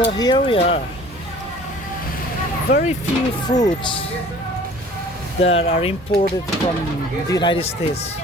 So here we are. Very few fruits that are imported from the United States.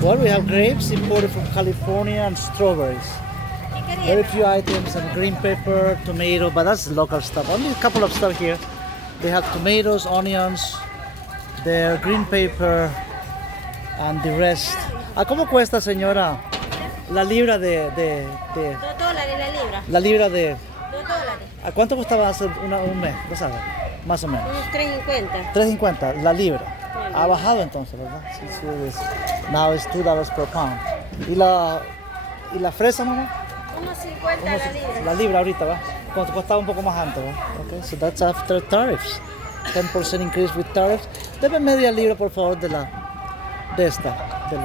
Well, we have grapes imported from California and strawberries. Very few items and green pepper, tomato, but that's local stuff. Only a couple of stuff here. They have tomatoes, onions, their green pepper, and the rest. ¿Cómo cuesta, señora, la libra de $2 la libra. la libra de... $2. ¿A cuánto costaba hace un mes? ¿No sabes? Más o menos. Unos 3.50. 3.50 la libra. Ha bajado entonces, ¿verdad? Sí, sí, now it's $2 per pound. ¿Y la fresa, mamá? Unos 50 la libra. La libra ahorita, ¿va? Cuando costaba un poco más antes, ¿va? Okay, so that's after tariffs. 10% increase with tariffs. Deme media libra, por favor, de esta.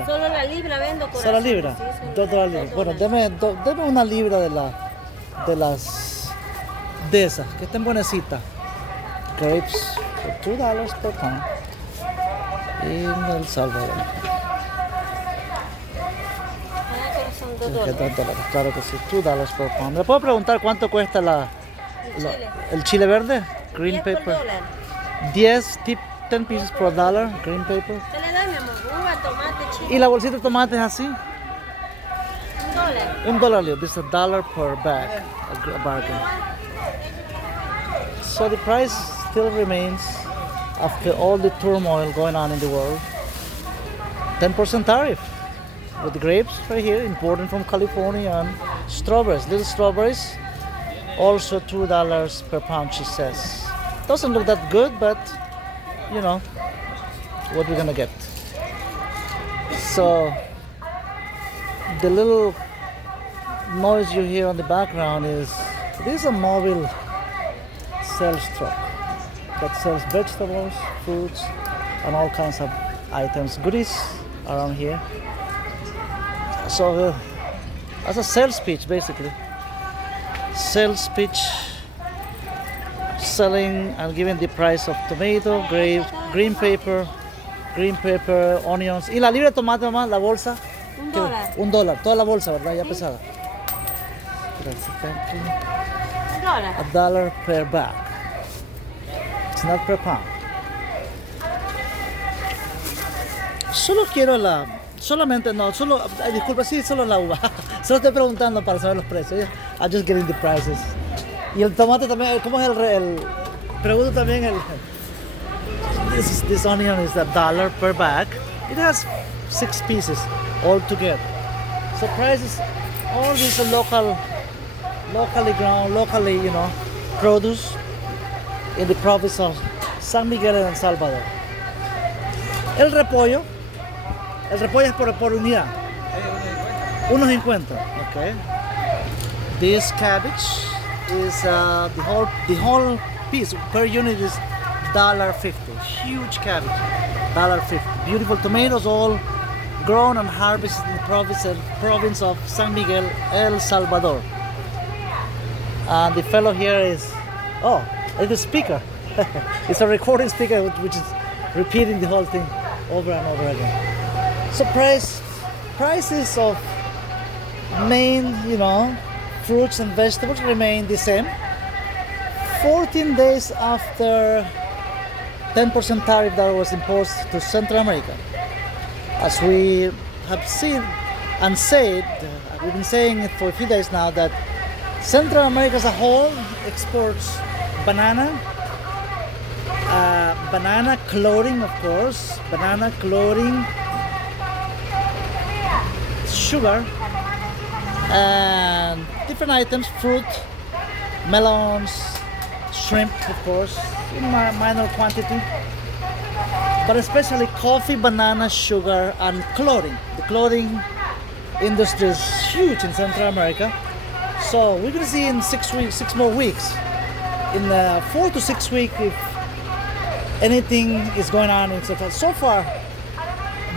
Solo la libra vendo, corazón. ¿Solo libra? Sí, solo $2 libra. Bueno, deme una libra de esas, que estén buenecitas. Grapes for $2 per pound en El Salvador. Corazón, $2. Claro que sí, $2 per pound. ¿Me puedo preguntar cuánto cuesta el chile verde? Green 10 por pepper. dólar. 10 pieces per dollar, green pepper. ¿Qué le da, mi amor? Uva, tomate, chile. ¿Y la bolsita de tomate es así? $1. $1 libra. This is $1 per bag. A bargain. So the price still remains, after all the turmoil going on in the world, 10% tariff with the grapes right here, imported from California, and strawberries, little strawberries, also $2 per pound, she says. Doesn't look that good, but you know what we're gonna get. So the little noise you hear on the background is this is a mobile sales truck that sells vegetables, fruits, and all kinds of items, goodies around here. So as a sales pitch, basically, sales pitch, selling and giving the price of tomato, grapes, green pepper, onions. ¿Y la libra de tomate, mamá, la bolsa? $1. $1, toda la bolsa, ¿verdad? Ya pesada. Gracias, thank you. $1. $1 per bag. It's not per pound. Disculpa, sí, solo la uva. Solo estoy preguntando para saber los precios. I'm just getting the prices. Y el tomate también, ¿cómo es pregunto también this onion is $1 per bag. It has 6 pieces all together. So prices, all these are locally ground, produce in the province of San Miguel and El Salvador. El repollo es por unidad. 1.50. Okay. This cabbage is the whole piece per unit is $1.50. Huge cabbage, $1.50. Beautiful tomatoes, all grown and harvested in the province of San Miguel, El Salvador. And the fellow here is it's a speaker. It's a recording speaker which is repeating the whole thing over and over again. So prices of main, fruits and vegetables remain the same. 14 days after 10% tariff that was imposed to Central America. As we have seen and said, we've been saying it for a few days now that Central America as a whole exports banana, clothing, of course, sugar, and different items, fruit, melons, shrimp, of course, in minor quantity, but especially coffee, banana, sugar, and clothing. The clothing industry is huge in Central America. So we're gonna see in 6 more weeks, in 4 to 6 weeks, if anything is going on in Central. So far,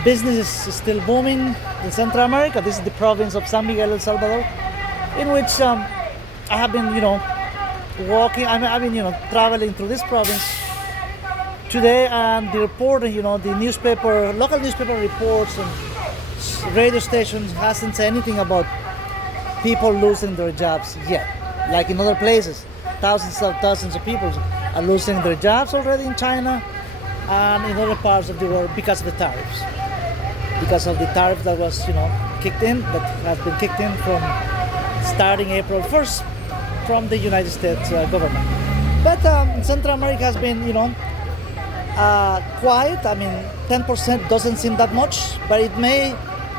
business is still booming in Central America. This is the province of San Miguel, El Salvador, in which I have been, walking. I've been, traveling through this province today, and the reporter, the local newspaper reports and radio stations hasn't said anything about people losing their jobs yet. like in other places. Thousands of people are losing their jobs already in China and in other parts of the world because of the tariffs. Because of the tariff that was, kicked in, that has been kicked in from starting April 1st from the United States government. But Central America has been, quiet. I mean, 10% doesn't seem that much, but it may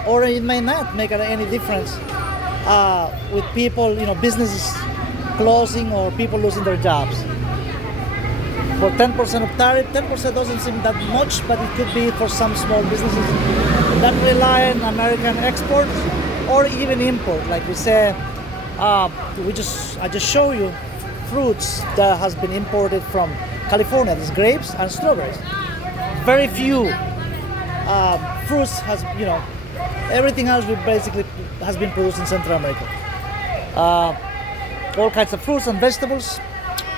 or it may not make any difference with people, businesses closing or people losing their jobs. For 10% of tariff, 10% doesn't seem that much, but it could be for some small businesses that rely on American exports or even import. Like we say, I just show you fruits that has been imported from California. There's grapes and strawberries. Very few fruits has, everything else basically has been produced in Central America. All kinds of fruits and vegetables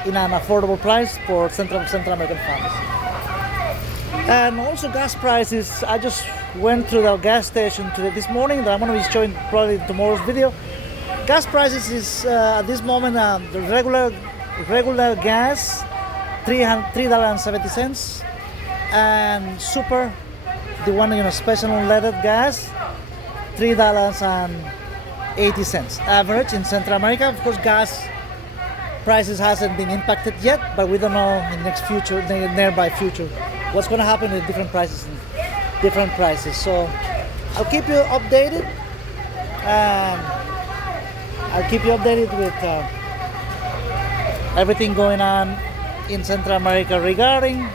in an affordable price for Central American families. And also gas prices. I just went to the gas station this morning that I'm going to be showing probably in tomorrow's video. Gas prices is at this moment the regular gas $3.70 and super, the one special unleaded gas $3.80 average in Central America. Of course, gas prices hasn't been impacted yet, but we don't know in the nearby future what's going to happen with different prices. So I'll keep you updated. I'll keep you updated with everything going on in Central America regarding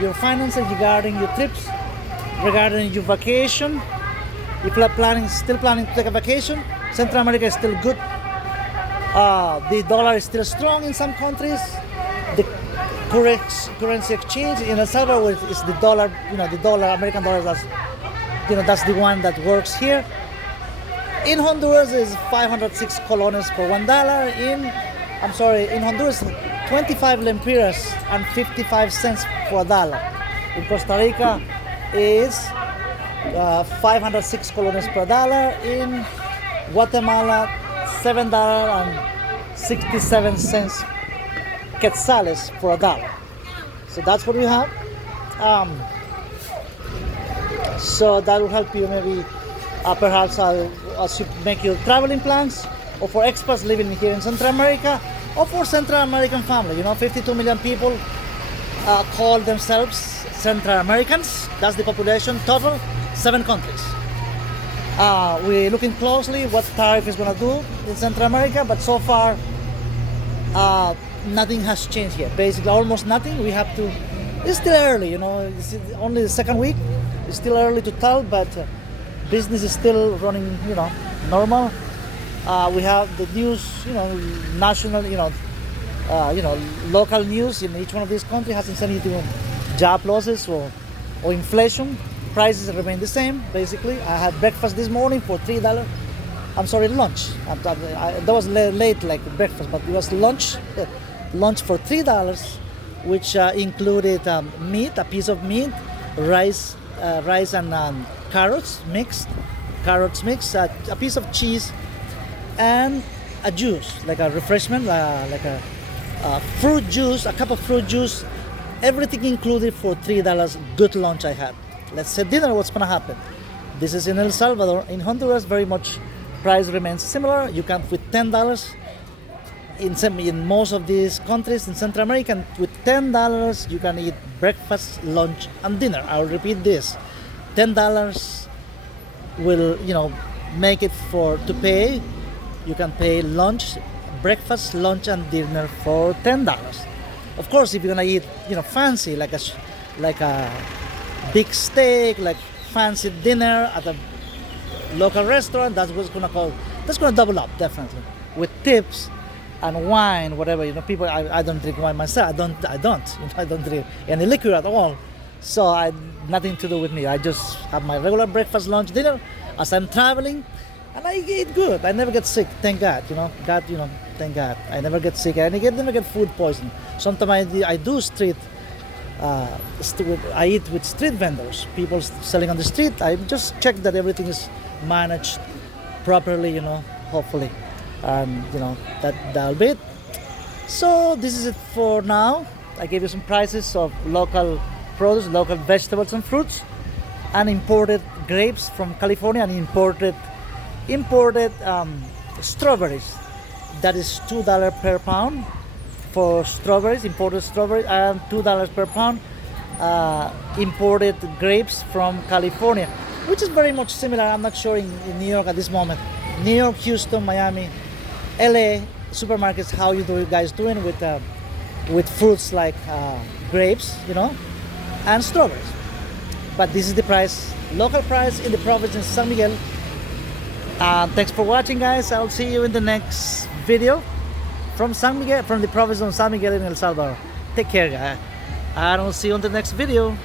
your finances, regarding your trips, regarding your vacation. If you're still planning to take a vacation, Central America is still good. The dollar is still strong in some countries. The currency exchange in El Salvador is the dollar. The dollar, American dollar. That's the one that works here. In Honduras is 506 colones for $1. In Honduras, 25 lempiras and 55 cents for $1. In Costa Rica is 506 colones per $1. In Guatemala, $7.67 quetzales for $1. So that's what we have. So that will help you maybe perhaps as you make your traveling plans, or for expats living here in Central America, or for Central American family. 52 million people call themselves Central Americans. That's the population total, 7 countries. We're looking closely what tariff is going to do in Central America, but so far nothing has changed yet. Basically, almost nothing. It's still early, it's only the second week. It's still early to tell, but business is still running, normal. We have the news, national, local news in each one of these countries hasn't said anything on job losses or inflation. Prices remain the same, basically. I had breakfast this morning for $3. I'm sorry, lunch. That was late, like breakfast, but it was lunch. Lunch for $3, which included meat, a piece of meat, rice and carrots mixed, a piece of cheese, and a juice, like a refreshment, like a fruit juice, a cup of fruit juice. Everything included for $3. Good lunch I had. Let's say dinner, what's going to happen? This is in El Salvador. In Honduras, very much price remains similar. You can, with $10, in most of these countries in Central America, with $10, you can eat breakfast, lunch, and dinner. I'll repeat this. $10 will, make it to pay. You can pay lunch, breakfast, lunch, and dinner for $10. Of course, if you're gonna eat, fancy, like a big steak, like fancy dinner at a local restaurant, that's gonna double up definitely with tips and wine, whatever. People. I don't drink wine myself. I don't drink any liquor at all. So nothing to do with me. I just have my regular breakfast, lunch, dinner as I'm traveling, and I eat good. I never get sick, thank God. Thank God. I never get sick. I never get food poisoning. Sometimes I do I eat with street vendors, people selling on the street. I just check that everything is managed properly, hopefully. and you know that'll be it. So this is it for now. I gave you some prices of local produce, local vegetables and fruits, and imported grapes from California, and imported strawberries. That is $2 per pound for strawberries, imported strawberries, and $2 per pound imported grapes from California, which is very much similar. I'm not sure in New York at this moment. New York, Houston, Miami, LA supermarkets, how you guys doing with fruits like grapes, you know, and strawberries. But this is the price, local price in the province in San Miguel. Thanks for watching, guys. I'll see you in the next video from San Miguel, from the province of San Miguel in El Salvador. Take care, guys. I will see you on the next video.